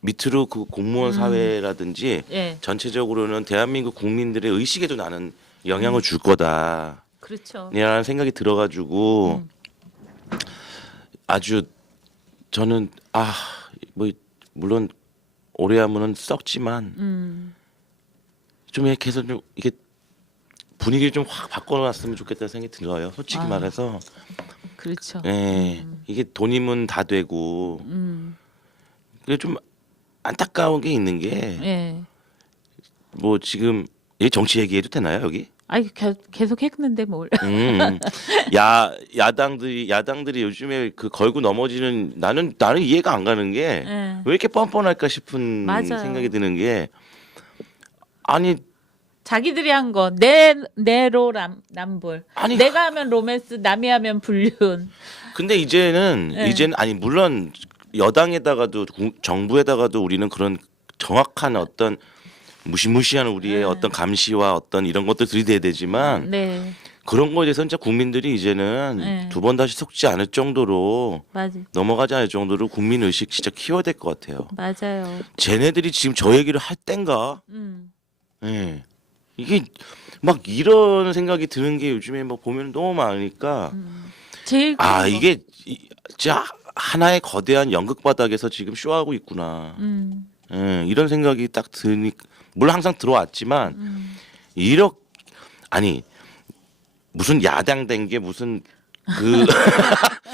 밑으로 그 공무원 사회라든지 예, 전체적으로는 대한민국 국민들의 의식에도 나는 영향을 줄 거다. 그렇죠. 라는 생각이 들어가지고 아주 저는 뭐 물론 오래 하면은 썩지만 좀 이렇게 해서 좀 이게 분위기를 좀 확 바꿔놨으면 좋겠다는 생각이 들어요. 솔직히 말해서 그렇죠. 예, 이게 돈이면 다 되고 그게 좀 안타까운 게 있는 게 예. 뭐 지금 이 정치 얘기해도 되나요 여기? 아이 계속 했는데 뭘? 야당들이 요즘에 그 걸고 넘어지는 나는 이해가 안 가는 게 왜 예. 이렇게 뻔뻔할까 싶은 맞아요. 생각이 드는 게 아니 자기들이 한 거 내로 남불. 아니, 내가 하면 로맨스, 남이 하면 불륜. 근데 이제는 네. 아니 물론 여당에다가도 정부에다가도 우리는 그런 정확한 어떤 무시무시한 우리의 어떤 감시와 어떤 이런 것들 들이대야 되지만 네, 그런 거에 대해서 진짜 국민들이 이제는 네. 두 번 다시 속지 않을 정도로 맞아, 넘어가지 않을 정도로 국민 의식 진짜 키워야 될 것 같아요. 맞아요. 쟤네들이 지금 저 얘기를 할 땐가? 예. 이게 막 이런 생각이 드는 게 요즘에 뭐 보면 너무 많으니까 제일 큰 거. 이게 진짜 하나의 거대한 연극 바닥에서 지금 쇼하고 있구나. 예, 이런 생각이 딱 드니 물론 항상 들어왔지만 아니 무슨 야당 된 게 무슨 그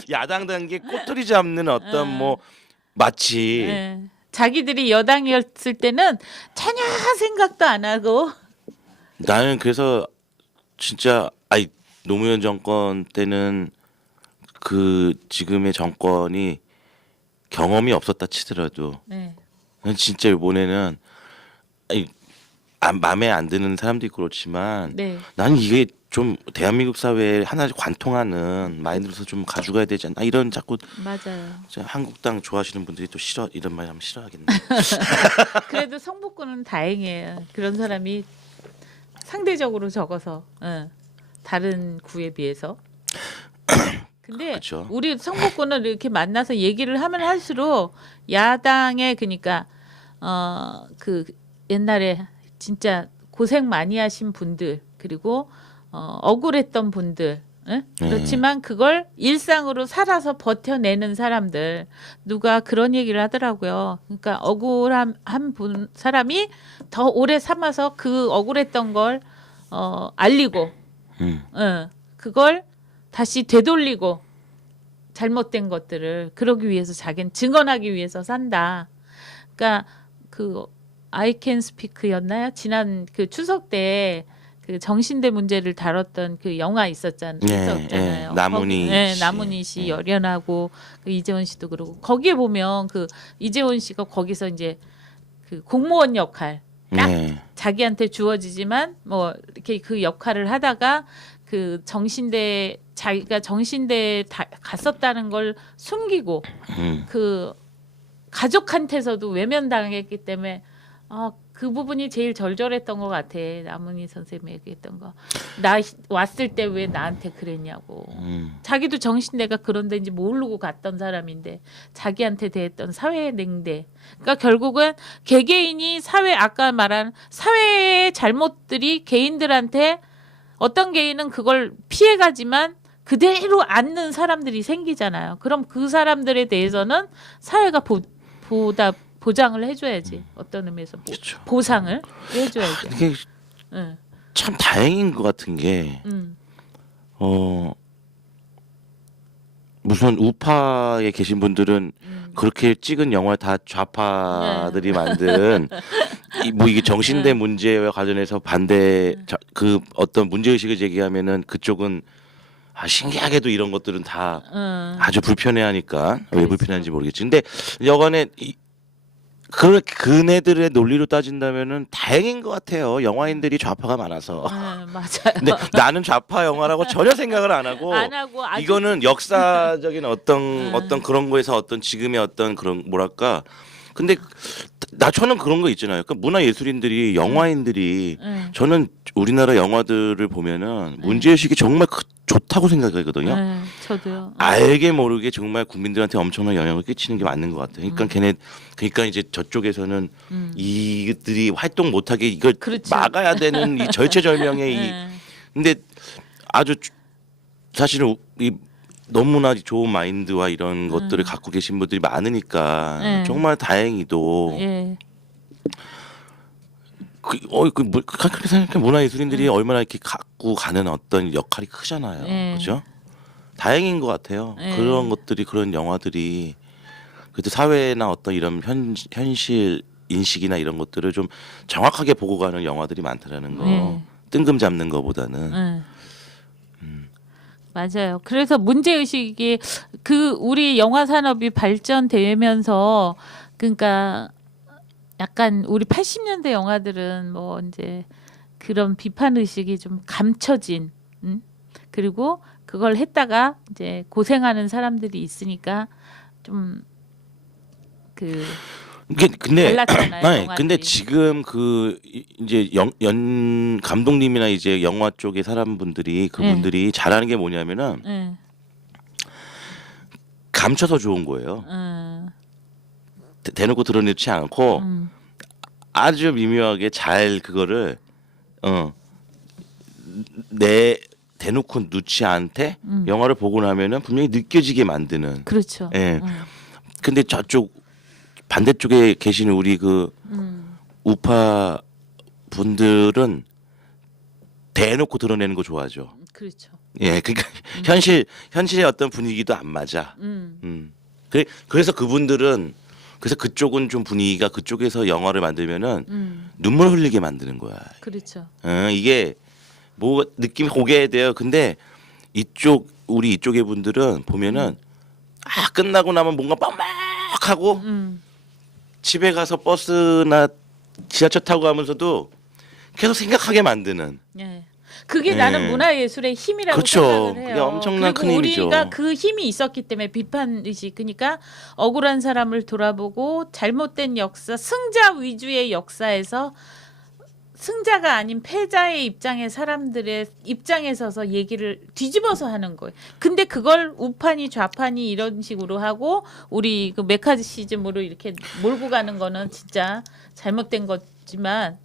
야당 된 게 꼬투리 잡는 어떤 뭐 마치 예. 자기들이 여당이었을 때는 전혀 생각도 안 하고 나는 그래서 진짜 노무현 정권 때는 그 지금의 정권이 경험이 없었다 치더라도 네. 진짜 이번에는 아니, 마음에 안 드는 사람도 있고 그렇지만 네. 나는 이게 좀 대한민국 사회에 하나 관통하는 마인드로서 좀 가져가야 되지 않나 이런 자꾸 맞아요. 한국당 좋아하시는 분들이 또 싫어 이런 말 하면 싫어하겠네. 그래도 성북구는 다행이에요. 그런 사람이 상대적으로 적어서 다른 구에 비해서. 근데 그렇죠. 우리 성북구는 이렇게 만나서 얘기를 하면 할수록 야당의 그러니까 그 옛날에 진짜 고생 많이 하신 분들 그리고 억울했던 분들 그렇지만 그걸 일상으로 살아서 버텨내는 사람들 누가 그런 얘기를 하더라고요. 그러니까 억울한 사람이 더 오래 삼아서 그 억울했던 걸 알리고 그걸 다시 되돌리고 잘못된 것들을 그러기 위해서 자기는 증언하기 위해서 산다. 그러니까 그 I Can Speak였나요? 지난 그 추석 때 그 정신대 문제를 다뤘던 그 영화 있었잖아요. 남은희 네, 씨. 남은희 씨 열연하고 그 이재원 씨도 그러고 거기에 보면 그 이재원 씨가 거기서 이제 그 공무원 역할 딱 자기한테 주어지지만 뭐 이렇게 그 역할을 하다가 그 정신대 자기가 정신대에 갔었다는 걸 숨기고 그 가족한테서도 외면당했기 때문에 그 부분이 제일 절절했던 것 같아. 남은희 선생님이 얘기했던 거. 나 왔을 때 왜 나한테 그랬냐고. 자기도 정신대가 그런 데인지 모르고 갔던 사람인데 자기한테 대했던 사회의 냉대. 그러니까 결국은 개개인이 아까 말한 사회의 잘못들이 개인들한테 어떤 개인은 그걸 피해가지만 그대로 안는 사람들이 생기잖아요. 그럼 그 사람들에 대해서는 사회가 보장을 해줘야지. 어떤 의미에서 그렇죠. 보상을 해줘야지. 이게 참 다행인 것 같은 게 무슨 우파에 계신 분들은 그렇게 찍은 영화 다 좌파들이 만든 뭐 이게 정신대 문제와 관련해서 반대 그 어떤 문제 의식을 제기하면은 그쪽은 신기하게도 이런 것들은 다 아주 불편해하니까 왜 불편한지 모르겠지. 근데 여간에 그네들의 논리로 따진다면은 다행인 것 같아요. 영화인들이 좌파가 많아서. 맞아요. 근데 나는 좌파 영화라고 전혀 생각을 안 하고 아주 이거는 역사적인 어떤 그런 거에서 어떤 지금의 어떤 그런 뭐랄까. 근데 저는 그런 거 있잖아요. 그러니까 문화 예술인들이 영화인들이 저는 우리나라 영화들을 보면은 문제의식이 정말 좋다고 생각하거든요. 저도요. 알게 모르게 정말 국민들한테 엄청난 영향을 끼치는 게 맞는 것 같아요. 그러니까 이제 저쪽에서는 이들이 활동 못하게 이걸 그렇지. 막아야 되는 이 절체절명의 근데 아주 사실은 이 너무나 좋은 마인드와 이런 것들을 갖고 계신 분들이 많으니까 정말 다행히도 그렇게 생각해 문화예술인들이 얼마나 이렇게 갖고 가는 어떤 역할이 크잖아요. 그죠? 다행인 것 같아요. 그런 것들이 그런 영화들이 그래도 사회나 어떤 이런 현실 인식이나 이런 것들을 좀 정확하게 보고 가는 영화들이 많다라는 거. 뜬금 잡는 거보다는. 맞아요. 그래서 문제 의식이 우리 영화 산업이 발전되면서 그러니까 약간 우리 80년대 영화들은 뭐 이제 그런 비판 의식이 좀 감춰진 그리고 그걸 했다가 이제 고생하는 사람들이 있으니까 좀 근데 달랐잖아요. 근데 지금 이제 연 감독님이나 이제 영화 쪽의 사람분들이 그분들이 잘하는 게 뭐냐면은 감춰서 좋은 거예요. 대놓고 드러내지 않고 아주 미묘하게 잘 그거를 대놓고 넣지 않되 영화를 보고 나면은 분명히 느껴지게 만드는. 그렇죠. 근데 저쪽 반대쪽에 계시는 우리 우파 분들은 대놓고 드러내는 거 좋아하죠. 그렇죠. 그러니까 현실의 어떤 분위기도 안 맞아. 그래서 그쪽은 좀 분위기가 그쪽에서 영화를 만들면은 눈물 흘리게 만드는 거야. 그렇죠. 이게 뭐 느낌이 오게 돼요. 근데 우리 이쪽의 분들은 보면은 끝나고 나면 뭔가 빡빡하고 집에 가서 버스나 지하철 타고 가면서도 계속 생각하게 만드는. 예. 그게 예. 나는 문화예술의 힘이라고 그렇죠. 생각을 해요. 그게 엄청난 그리고 큰 힘이죠. 우리가 그 힘이 있었기 때문에 비판 의식, 그러니까 억울한 사람을 돌아보고 잘못된 역사, 승자 위주의 역사에서 승자가 아닌 패자의 입장의 사람들의 입장에 서서 얘기를 뒤집어서 하는 거예요. 근데 그걸 우판이 좌판이 이런 식으로 하고 우리 그 메카시즘으로 이렇게 몰고 가는 거는 진짜 잘못된 거지만,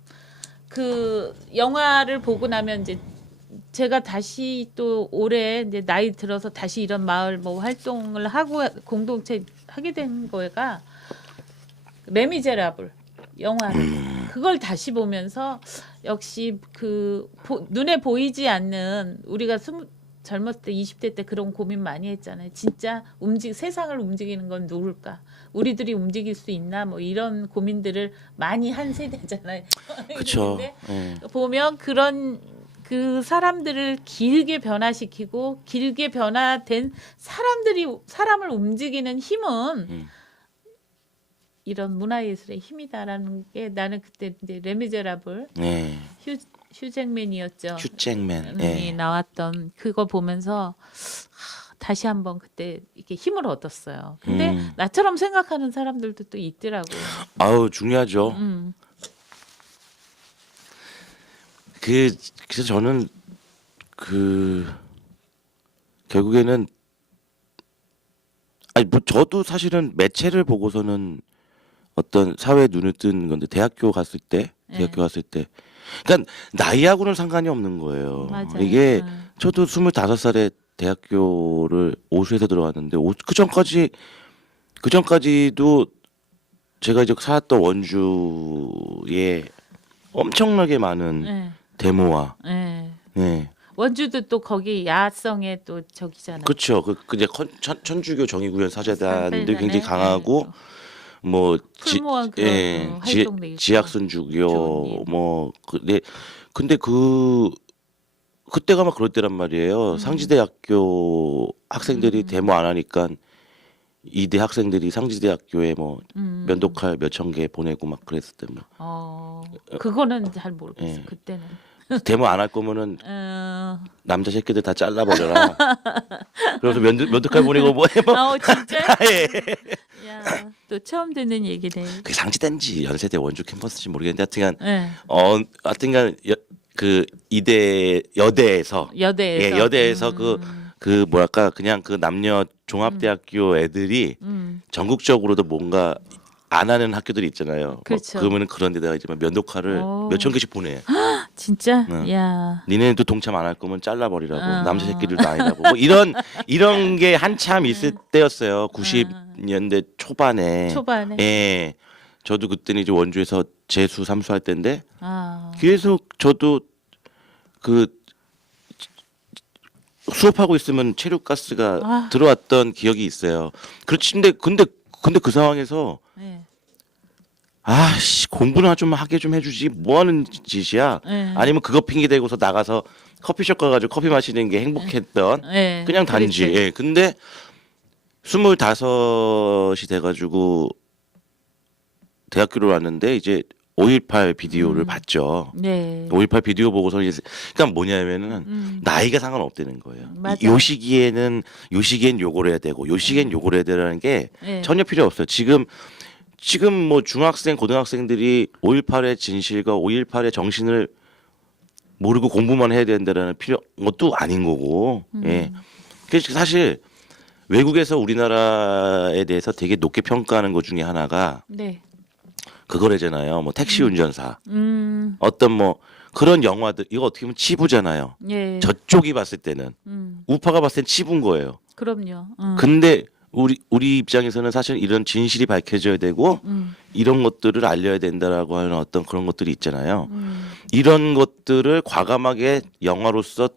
그 영화를 보고 나면 이제 제가 다시 또 올해 이제 나이 들어서 다시 이런 마을 뭐 활동을 하고 공동체 하게 된 거가 레미제라블 영화를 그걸 다시 보면서 역시 그 눈에 보이지 않는, 우리가 젊었을 때 20대 때 그런 고민 많이 했잖아요. 진짜 세상을 움직이는 건 누굴까? 우리들이 움직일 수 있나? 뭐 이런 고민들을 많이 한 세대잖아요. 그렇죠. 근데 보면 그런 그 사람들을 길게 변화시키고 길게 변화된 사람을 움직이는 힘은 이런 문화예술의 힘이다라는 게, 나는 그때 이제 레미제라블 네. 휴잭맨이었죠. 휴잭맨. 이 예. 나왔던 그거 보면서 다시 한번 그때 이렇게 힘을 얻었어요. 근데 나처럼 생각하는 사람들도 또 있더라고요. 아우 중요하죠. 그래서 저는 결국에는 아니 뭐 저도 사실은 매체를 보고서는 어떤 사회에 눈을 뜬 건데 대학교 갔을 때 그러니까 나이하고는 상관이 없는 거예요. 맞아요. 이게 저도 25살에 대학교를 오수에서 들어갔는데 그 전까지도 제가 이제 살았던 원주에 엄청나게 많은 네. 데모와 네. 네. 원주도 또 거기 야성의 또 저기잖아요. 그렇죠. 그 이제 천주교 정의구현 사제단도 굉장히 네. 강하고 뭐 풀무원 그 활동도 있고. 지학순주교 교우님. 뭐 근데 그때가 막 그럴 때란 말이에요. 상지대학교 학생들이 데모 안 하니까 이대 학생들이 상지대학교에 뭐 면도칼 몇천 개 보내고 막 그랬을 때 뭐 그거는 잘 모르겠어요. 예. 그때는. 데모 안 할 거면은 어, 남자 새끼들 다 잘라버려라. 그래서 면도칼 보내고 뭐 해 뭐. 진짜? 예. 야, 또 처음 듣는 얘기네. 그 상지대인지 연세대 원주 캠퍼스인지 모르겠는데 하여튼간 네. 하여튼간 그 여대에서 여대에서. 여대에서 그 뭐랄까 그냥 그 남녀 종합대학교 애들이 전국적으로도 뭔가 안 하는 학교들이 있잖아요. 그렇죠. 그러면은 그런 데다가 이제 몇천 오. 개씩 보내. 진짜? 네. 야. 니네도 동참 안 할 거면 잘라버리라고. 남자 새끼들도 아니라고. 뭐 이런 게 한참 있을 때였어요. 90년대 초반에. 예. 저도 그때는 이제 원주에서 재수 삼수할 때인데 계속 저도 그 수업하고 있으면 체류가스가 들어왔던 기억이 있어요. 그렇지. 근데 그 상황에서 네. 아씨 공부나 좀 하게 좀 해주지 뭐 하는 짓이야. 네. 아니면 그거 핑계 대고서 나가서 커피숍 가가지고 커피 마시는 게 행복했던 네. 그냥 단지. 그렇지. 예. 근데 25이 돼가지고 대학교를 왔는데 이제 5.18 비디오를 봤죠. 네. 5.18 비디오 보고서 이제 그러니까 뭐냐면은 나이가 상관없다는 거예요. 맞아. 요 시기엔 요걸 해야 되고 요 시기엔 요걸 해야 되라는 게 네. 전혀 필요 없어요. 지금 뭐 중학생 고등학생들이 5.18의 진실과 5.18의 정신을 모르고 공부만 해야 된다라는 것도 아닌 거고. 예. 그래서 사실 외국에서 우리나라에 대해서 되게 높게 평가하는 것 중에 하나가 네. 그거래잖아요. 뭐 택시 운전사, 음. 어떤 뭐 그런 영화들 이거 어떻게 보면 치부잖아요. 예. 저쪽이 봤을 때는 우파가 봤을 땐 치부인 거예요. 그럼요. 근데 우리 입장에서는 사실 이런 진실이 밝혀져야 되고 이런 것들을 알려야 된다라고 하는 어떤 그런 것들이 있잖아요. 이런 것들을 과감하게 영화로서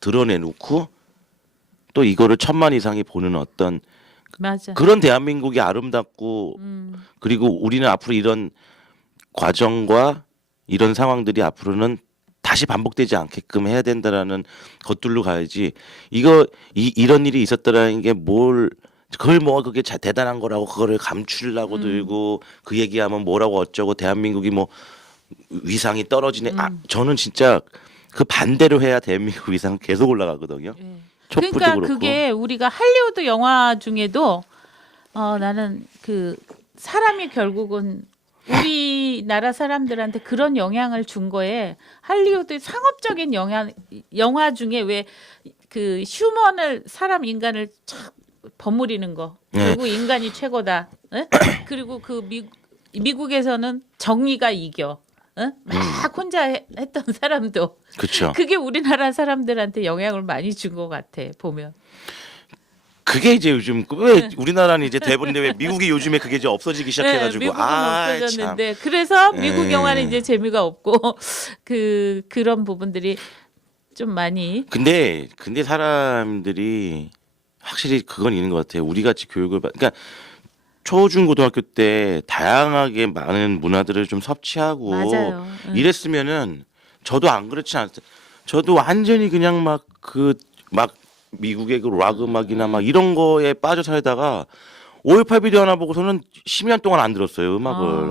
드러내놓고 또 이거를 1000만 이상이 보는 어떤 맞아. 그런 대한민국이 아름답고 그리고 우리는 앞으로 이런 과정과 이런 상황들이 앞으로는 다시 반복되지 않게끔 해야 된다라는 것들로 가야지. 이런 일이 있었다라는 게 뭘 그걸 뭐 그게 대단한 거라고 그거를 감추려고 들고 그 얘기하면 뭐라고 어쩌고 대한민국이 뭐 위상이 떨어지네. 저는 진짜 그 반대로 해야 대한민국 위상 계속 올라가거든요. 예. 촛불도 그러니까 그렇고. 그게 우리가 할리우드 영화 중에도 나는 그 사람이 결국은 우리나라 사람들한테 그런 영향을 준 거에 할리우드 상업적인 영화 중에 왜 그 휴먼을 사람 인간을 촥 버무리는 거 결국 인간이 최고다. 에? 그리고 그 미국에서는 정의가 이겨. 막 혼자 했던 사람도 그렇죠. 그게 우리나라 사람들한테 영향을 많이 준 것 같아 보면. 그게 이제 요즘 왜 우리나라는 이제 대부분인데 왜 미국이 요즘에 그게 이제 없어지기 시작해가지고 미국은 참. 없어졌는데 그래서 미국 예. 영화는 이제 재미가 없고 그런 부분들이 좀 많이 근데 사람들이 확실히 그건 있는 것 같아요. 우리 같이 교육을 그러니까 초중고등학교 때 다양하게 많은 문화들을 좀 섭취하고 맞아요. 이랬으면은 저도 안 그렇지 않았어요. 저도 완전히 그냥 막 미국의 그 락 음악이나 막 이런 거에 빠져 살다가 5.18 비디오 하나 보고서는 10년 동안 안 들었어요 음악을.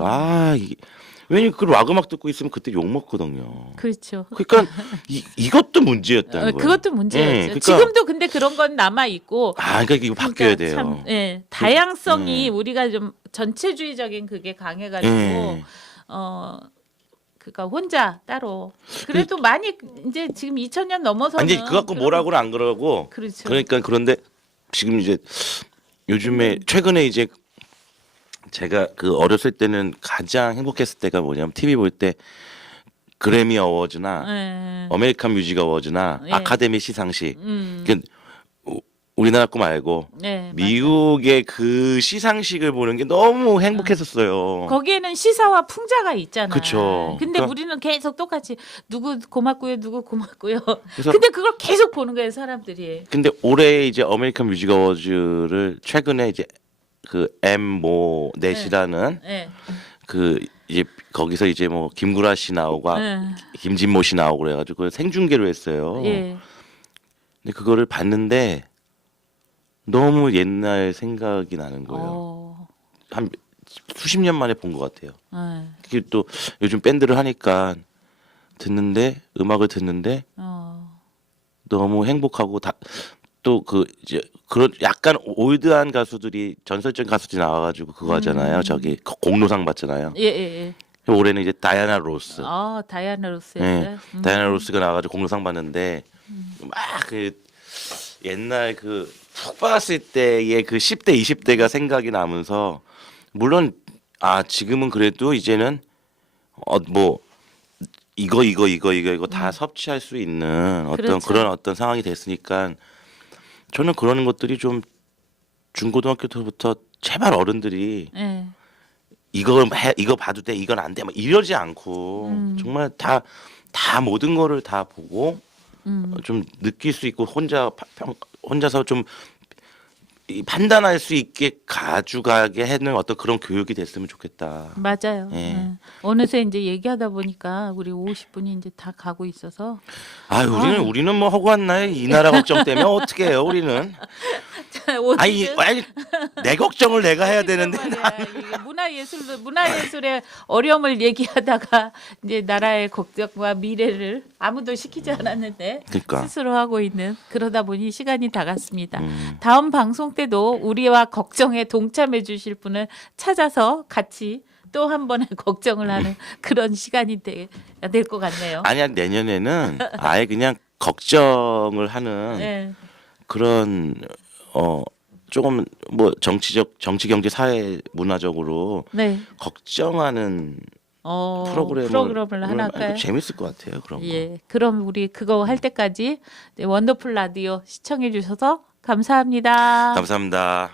왜냐면 그 락 음악 듣고 있으면 그때 욕 먹거든요. 그렇죠. 그러니까 이것도 문제였다는 거예요. 그것도 문제였죠. 그러니까, 지금도 근데 그런 건 남아 있고. 그러니까 이거 바뀌어야 그러니까 돼요. 참, 예, 다양성이 우리가 좀 전체주의적인 그게 강해가지고 예. 그러니까 혼자 따로 그래도 많이 이제 지금 2000년 넘어서는 아니 그거 갖고 뭐라고는 안 그러고. 그렇죠. 그러니까 그런데 지금 이제 요즘에 최근에 이제 제가 그 어렸을 때는 가장 행복했을 때가 뭐냐면 TV 볼 때 그래미 어워즈나 예. 아메리칸 뮤직 어워즈나 예. 아카데미 시상식. 그러니까 우리나라 거 말고 네, 미국의 그 시상식을 보는 게 너무 행복했었어요. 거기에는 시사와 풍자가 있잖아. 그쵸. 근데 그러니까- 우리는 계속 똑같이 누구 고맙고요, 누구 고맙고요. 그래서- 근데 그걸 계속 보는 거예요, 사람들이. 근데 올해 이제 아메리칸 뮤직 어워즈를 최근에 이제 그 엠모 넷이라는 예. 그 이제 거기서 이제 뭐 김구라 씨 나오고 예. 김진모 씨 나오고 그래가지고 그걸 생중계로 했어요. 예. 근데 그거를 봤는데 너무 옛날 생각이 나는 거예요. 한 수십 년 만에 본 것 같아요. 예. 그게 또 요즘 밴드를 하니까 음악을 듣는데 너무 행복하고 또 그 이제 그런 약간 올드한 가수들이 전설적인 가수들이 나와가지고 그거 하잖아요. 저기 공로상 받잖아요. 예, 예, 예. 올해는 이제 다이아나 로스. 다이아나 로스. 네, 다이아나 로스가 나와가지고 공로상 받는데 막 그 옛날 그 푹 봤을 때의 그 10대 20대가 생각이 나면서 물론 지금은 그래도 이제는 뭐 이거 다 섭취할 수 있는 그렇죠. 그런 어떤 상황이 됐으니까 저는 그런 것들이 좀 중고등학교 때부터 제발 어른들이 예. 이거 봐도 돼 이건 안 돼 막 이러지 않고 정말 다 모든 거를 다 보고 좀 느낄 수 있고 혼자서 좀 판단할 수 있게 가져가게 하는 어떤 그런 교육이 됐으면 좋겠다. 맞아요. 예. 예. 어느새 이제 얘기하다 보니까 우리 50분이 이제 다 가고 있어서 우리는 뭐 허구한 나이 이 나라 걱정 때문에 어떻게 해요 우리는? 아니 내 걱정을 내가 해야 되는데 이게 문화예술의 어려움을 얘기하다가 이제 나라의 걱정과 미래를 아무도 시키지 않았는데 그러니까. 스스로 하고 있는 그러다 보니 시간이 다 갔습니다. 다음 방송 때도 우리와 걱정에 동참해 주실 분을 찾아서 같이 또 한 번의 걱정을 하는 그런 시간이 될 것 같네요. 아니야 내년에는 아예 그냥 걱정을 하는 네. 그런 조금 뭐 정치 경제 사회 문화적으로 네. 걱정하는 프로그램을 하나 할까요? 재밌을 것 같아요 그런 거. 예. 그럼 우리 그거 할 때까지 원더풀 라디오 시청해 주셔서 감사합니다. 감사합니다.